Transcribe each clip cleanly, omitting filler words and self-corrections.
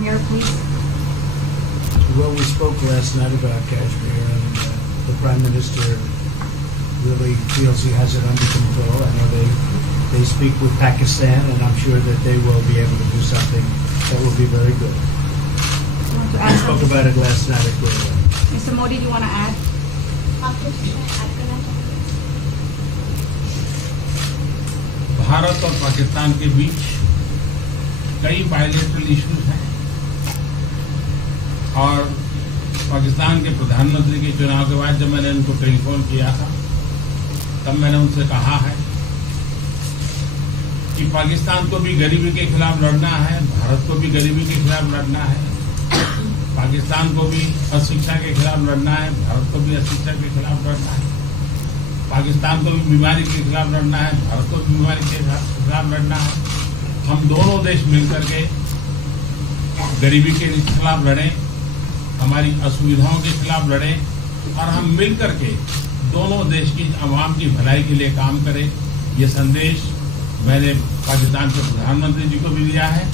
Kashmir, please? Well, we spoke last night about Kashmir, and the Prime Minister really feels he has it under control. I know they speak with Pakistan, and I'm sure that they will be able to do something that will be very good. You want to We add spoke something? about it last night at Guru. Mr. Modi, do you want to add? Bharat और पाकिस्तान के बीच कई bilateral issues हैं और पाकिस्तान के प्रधानमंत्री के चुनाव के बाद जब मैंने उनको टेलीफोन किया था तब मैंने उनसे कहा है कि पाकिस्तान को भी गरीबी के खिलाफ लड़ना है, भारत को भी गरीबी के खिलाफ लड़ना है, पाकिस्तान को भी अशिक्षा के खिलाफ लड़ना है, भारत को भी अशिक्षा के खिलाफ लड़ना है, पाकिस्तान को भी बीमारी के खिलाफ लड़ना है, भारत को भी बीमारी के खिलाफ लड़ना है। हम दोनों देश मिलकर के गरीबी के खिलाफ लड़ें, हमारी असुविधाओं के खिलाफ लड़ें और हम मिलकर के दोनों देश की आवाम की भलाई के लिए काम करें। ये संदेश मैंने पाकिस्तान के प्रधानमंत्री जी को भी दिया है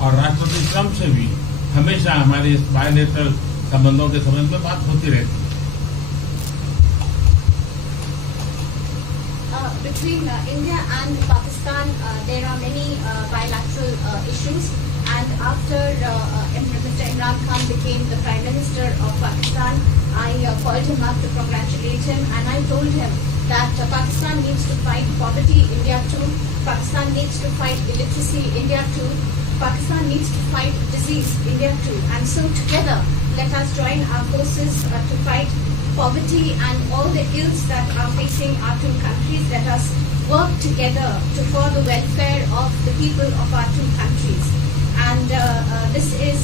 और राष्ट्रपति ट्रंप से भी हमेशा हमारे इस बायलैटरल संबंधों के संबंध में बात होती रहती है। Between India and Pakistan, there are many bilateral issues. And after Mr. Imran Khan became the Prime Minister of Pakistan, I called him up to congratulate him, and I told him that Pakistan needs to fight poverty, India too. Pakistan needs to fight illiteracy, India too. Pakistan needs to fight disease, India too. And so together, let us join our forces to fight poverty and all the ills that are facing our two countries. Let us work together for the welfare of the people of our two countries. And this is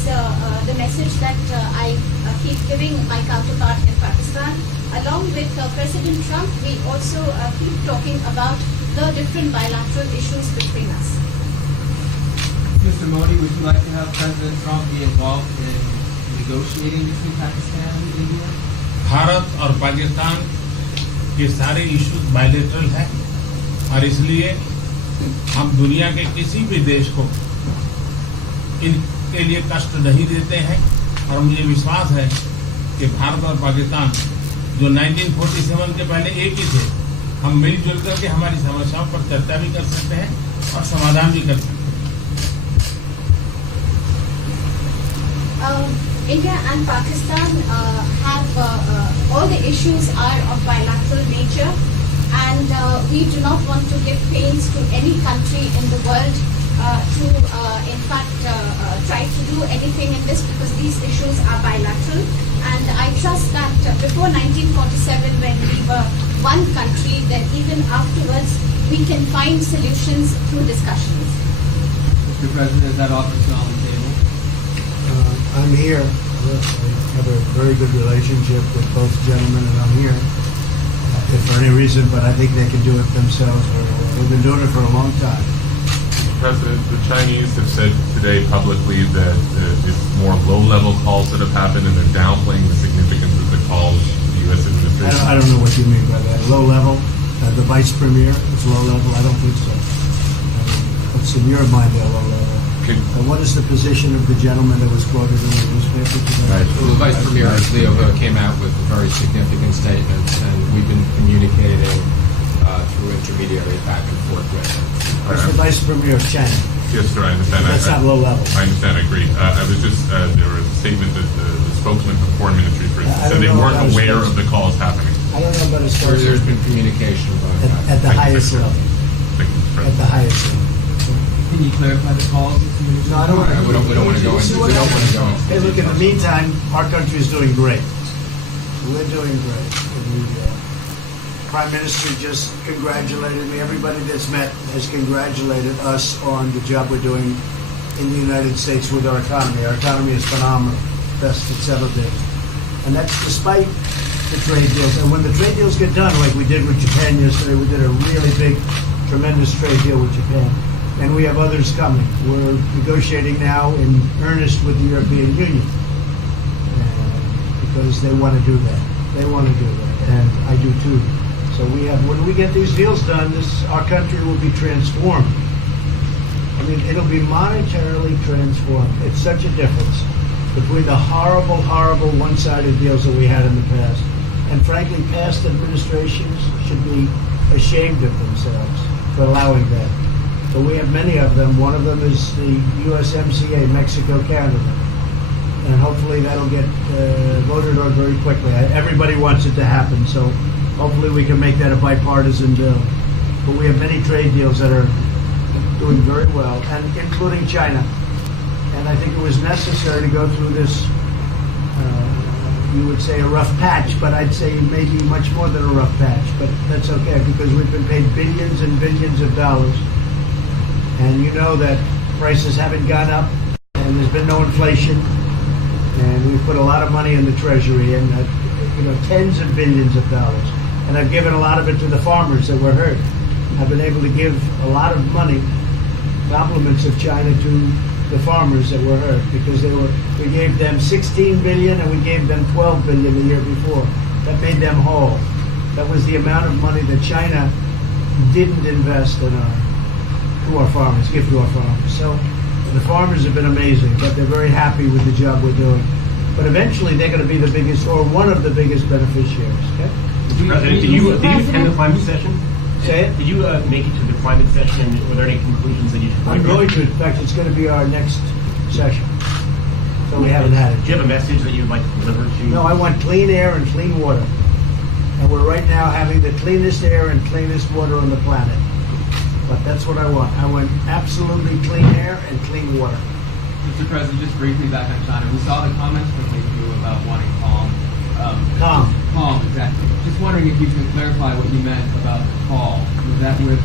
the message that I keep giving my counterpart in Pakistan. Along with President Trump, we also keep talking about the different bilateral issues between us. Mr. Modi, would you like to have President Trump be involved in negotiating between Pakistan and India? Bharat और पाकिस्तान के सारे issues bilateral हैं और इसलिए हम दुनिया के किसी भी देश को इनके लिए कष्ट नहीं देते हैं और मुझे विश्वास है कि भारत और पाकिस्तान जो 1947 के पहले एक ही थे, हम मिलजुल करके हमारी समस्याओं पर चर्चा भी कर सकते हैं और समाधान भी कर सकते हैं। India and Pakistan have all the issues are of bilateral nature, and we do not want to give pains to any country in the world to in fact try to do anything in this, because these issues are bilateral. And I trust that before 1947, when we were one country, then even afterwards we can find solutions through discussions. Mr. President, is that offer still on the table? I'm here. I have a very good relationship with both gentlemen, and I'm here if for any reason, but I think they can do it themselves. They've been doing it for a long time. President, the Chinese have said today publicly that it's more low-level calls that have happened, and they're downplaying the significance of the calls to the U.S. administration. I don't know what you mean by that. Low level? The vice premier is low level? I don't think so. What's in your mind, they're low level? What is the position of the gentleman that was quoted in the newspaper today? Right. Well, the Vice Premier Leo came out with very significant statements, and we've been communicating through intermediaries back and forth with him. That's the Vice Premier of China. Yes, sir, I understand. That's not low level. I understand, I agree. I was just, there was a statement that the spokesman for the Foreign Ministry, for instance, said they weren't aware of the calls happening. I don't know about his There's been communication at the highest level. Thank you, Mr. At the President. highest level. Can you clarify the calls? No, I don't want to. We don't want to go into. We don't want to go into. Hey, look, in the meantime, our country is doing great. We're doing great. The Prime Minister just congratulated me. Everybody that's met has congratulated us on the job we're doing in the United States with our economy. Our economy is phenomenal, best it's ever been. And that's despite the trade deals. And when the trade deals get done, like we did with Japan yesterday, we did a really big, tremendous trade deal with Japan. And we have others coming. We're negotiating now in earnest with the European Union because they want to do that. They want to do that, and I do too. So we have. When we get these deals done, our country will be transformed. I mean, it'll be monetarily transformed. It's such a difference between the horrible, horrible one-sided deals that we had in the past. And frankly, past administrations should be ashamed of themselves for allowing that. But we have many of them. One of them is the USMCA, Mexico-Canada. And hopefully that'll get voted on very quickly. Everybody wants it to happen, so hopefully we can make that a bipartisan bill. But we have many trade deals that are doing very well, and including China. And I think it was necessary to go through this, you would say a rough patch, but I'd say maybe much more than a rough patch. But that's okay, because we've been paid billions and billions of dollars. And you know that prices haven't gone up, and there's been no inflation. And we've put a lot of money in the Treasury, and tens of billions of dollars. And I've given a lot of it to the farmers that were hurt. I've been able to give a lot of money, compliments of China, to the farmers that were hurt, because we gave them 16 billion and we gave them 12 billion the year before. That made them whole. That was the amount of money that China didn't invest to our farmers, give to our farmers. So the farmers have been amazing, but they're very happy with the job we're doing. But eventually they're going to be the biggest, or one of the biggest beneficiaries. Okay? Mr. President, did you attend the climate session? Say it? Did you make it to the climate session? Were there any conclusions that you should I'm going to. In fact, it's going to be our next session. So we haven't had it. Do you have a message that you'd like to deliver to? No, I want clean air and clean water. And we're right now having the cleanest air and cleanest water on the planet. But that's what I want. I want absolutely clean air and clean water. Mr. President, just briefly back on China, we saw the comments from you about wanting calm. Calm. Calm, exactly. Just wondering if you could clarify what you meant about the call. Was that with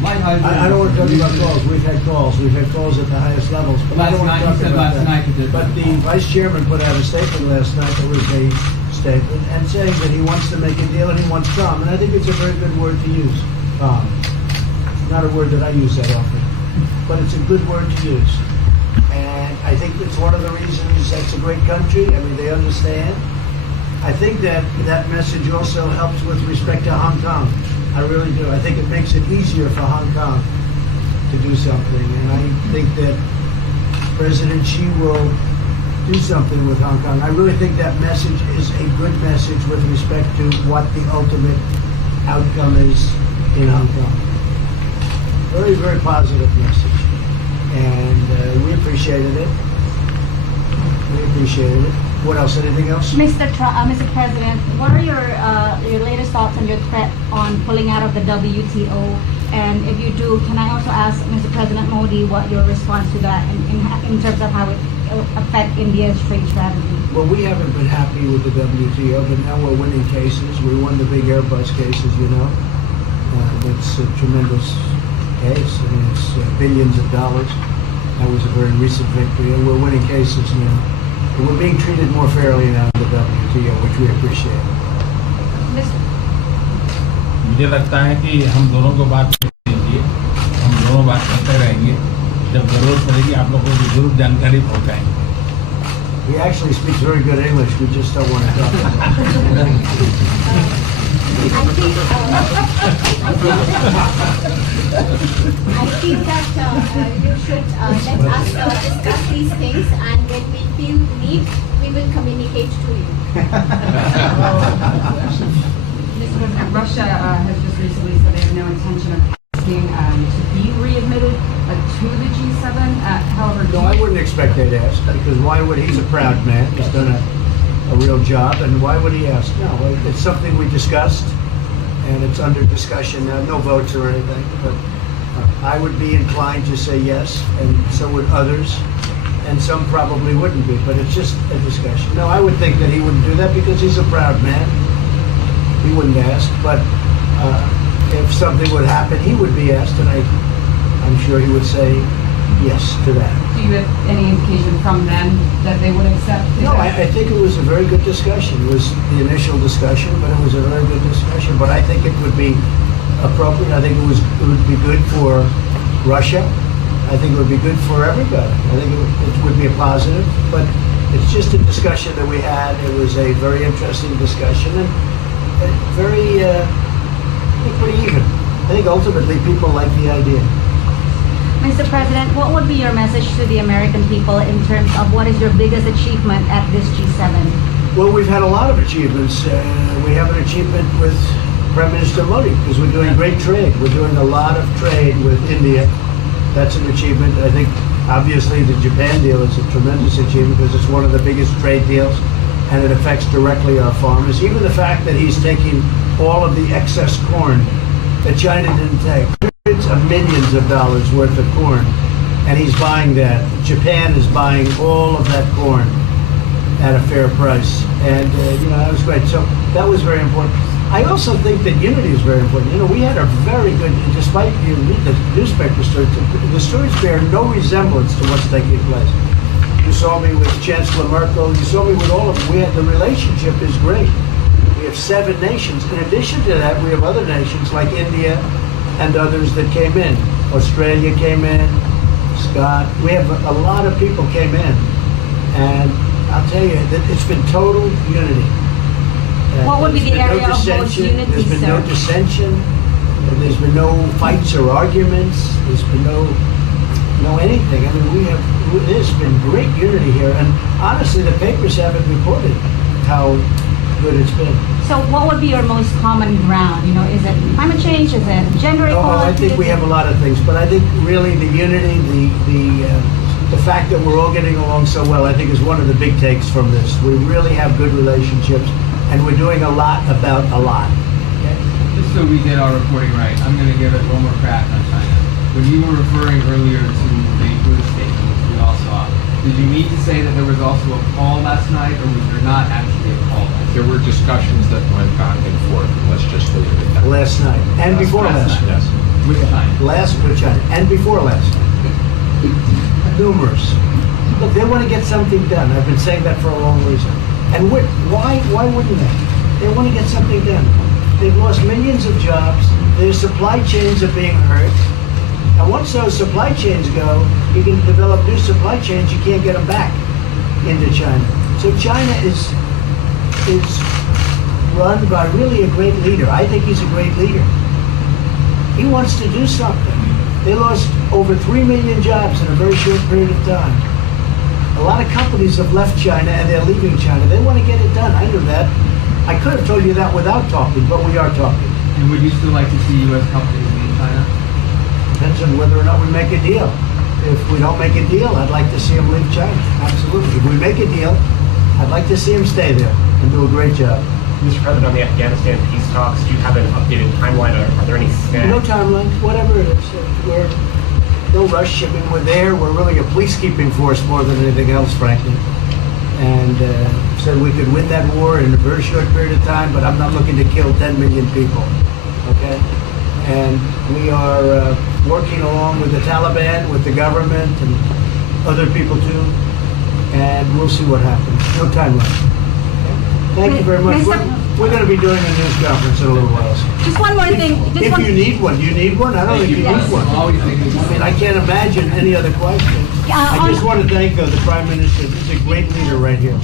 light I don't want to talk about calls. We've had calls. We've had calls at the highest levels. But I don't want to talk about that. But the Vice Chairman put out a statement last night that was a statement and saying that he wants to make a deal and he wants calm. And I think it's a very good word to use. Calm. Not a word that I use that often, but it's a good word to use. And I think it's one of the reasons that's a great country. I mean, they understand. I think that message also helps with respect to Hong Kong. I really do. I think it makes it easier for Hong Kong to do something. And I think that President Xi will do something with Hong Kong. I really think that message is a good message with respect to what the ultimate outcome is in Hong Kong. Very, very positive message. And we appreciated it. We appreciated it. What else? Anything else? Mr. President, what are your latest thoughts on your threat on pulling out of the WTO? And if you do, can I also ask Mr. President Modi what your response to that in terms of how it will affect India's trade strategy? Well, we haven't been happy with the WTO, but now we're winning cases. We won the big Airbus cases, you know. It's a tremendous case. I mean, it's billions of dollars. That was a very recent victory, and we're winning cases now. And we're being treated more fairly now in the WTO, which we appreciate. मुझे लगता है कि हम दोनों को बात कीजिए, हम दोनों बात करते रहेंगे. जब जरूरत पड़ेगी आप लोगों को जरूर जानकारी पहुंचाएंगे. He actually speaks very good English. We just don't want to talk about it. I think that you should let us discuss these things, and when we feel the need, we will communicate to you. Mr. President, Russia has just recently said they have no intention of asking to be readmitted to the G7. However, No, I wouldn't expect they'd ask, because why would he's a proud man. He's done a real job, and why would he ask? No, it's something we discussed, and it's under discussion now. No votes or anything, but I would be inclined to say yes, and so would others, and some probably wouldn't be, but it's just a discussion. No, I would think that he wouldn't do that because he's a proud man. He wouldn't ask, but if something would happen, he would be asked, and I'm sure he would say yes to that. do you have any indication from them that they would accept? No, I think it was a very good discussion. It was the initial discussion, but it was a very good discussion. But I think it would be appropriate. I think it would be good for Russia. I think it would be good for everybody. I think it would be a positive. But it's just a discussion that we had. It was a very interesting discussion and pretty even. I think ultimately people like the idea. Mr. President, what would be your message to the American people in terms of what is your biggest achievement at this G7? Well, we've had a lot of achievements. We have an achievement with Prime Minister Modi because we're doing great trade. We're doing a lot of trade with India. That's an achievement. I think, obviously, the Japan deal is a tremendous achievement because it's one of the biggest trade deals and it affects directly our farmers. Even the fact that he's taking all of the excess corn that China didn't take, hundreds of millions of dollars worth of corn, and he's buying that. Japan is buying all of that corn at a fair price, and that was great. So that was very important. I also think that unity is very important. We had a very good, despite you read the newspaper stories, the stories bear no resemblance to what's taking place. You saw me with Chancellor Merkel. You saw me with all of them. The relationship is great. We have 7 nations. In addition to that, we have other nations like India and others that came in. Australia came in, Scott. We have a lot of people came in. And I'll tell you that it's been total unity. What would be the area of most unity, There's been no dissension. There's been no fights or arguments. There's been no anything. I mean, there's been great unity here. And honestly, the papers haven't reported how good it's been. So what would be your most common ground? Is it climate change? Is it gender equality? I think we have a lot of things, but I think really the unity, the fact that we're all getting along so well, I think is one of the big takes from this. We really have good relationships, and we're doing a lot about a lot. Just so we get our reporting right, I'm going to give it one more crack on China. When you were referring earlier to the good statement, which we all saw, did you mean to say that there was also a call last night, or was there not actually a call last night? There were discussions that went back and forth, and let's just leave it at that. Last night, and before last night. Yes. With China. With China, and before last night. Numerous. Look, they want to get something done. I've been saying that for a long reason. And why wouldn't they? They want to get something done. They've lost millions of jobs. Their supply chains are being hurt. And once those supply chains go, you can develop new supply chains. You can't get them back into China. So China is run by really a great leader. I think he's a great leader. He wants to do something. They lost over 3 million jobs in a very short period of time. A lot of companies have left China and they're leaving China. They want to get it done. I knew that. I could have told you that without talking, but we are talking. And would you still like to see U.S. companies leave China? Depends on whether or not we make a deal. If we don't make a deal, I'd like to see them leave China. Absolutely. If we make a deal, I'd like to see them stay there and do a great job. Mr. President, on the Afghanistan peace talks, do you have an updated timeline, or are there any snags? No timeline, whatever it is. We're no rush. I mean, we're there. We're really a peacekeeping force more than anything else, frankly. And said we could win that war in a very short period of time, but I'm not looking to kill 10 million people. Okay? And we are working along with the Taliban, with the government, and other people too. And we'll see what happens. No timeline. Thank you very much. We're going to be doing a news conference in a little while. Just one more thing. If you need one, do you need one? I don't think you need one. I mean, I can't imagine any other question. I just want to thank the Prime Minister. He's a great leader right here.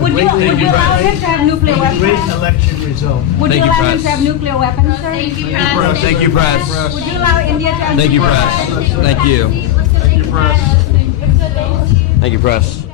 Would you allow him to have nuclear weapons? Great election result. Would you allow him to have nuclear weapons, sir? Thank you, press. Thank you, press. Would you allow India to have Thank you, nuclear press. weapons? Thank you. Thank you, press. Thank you, press.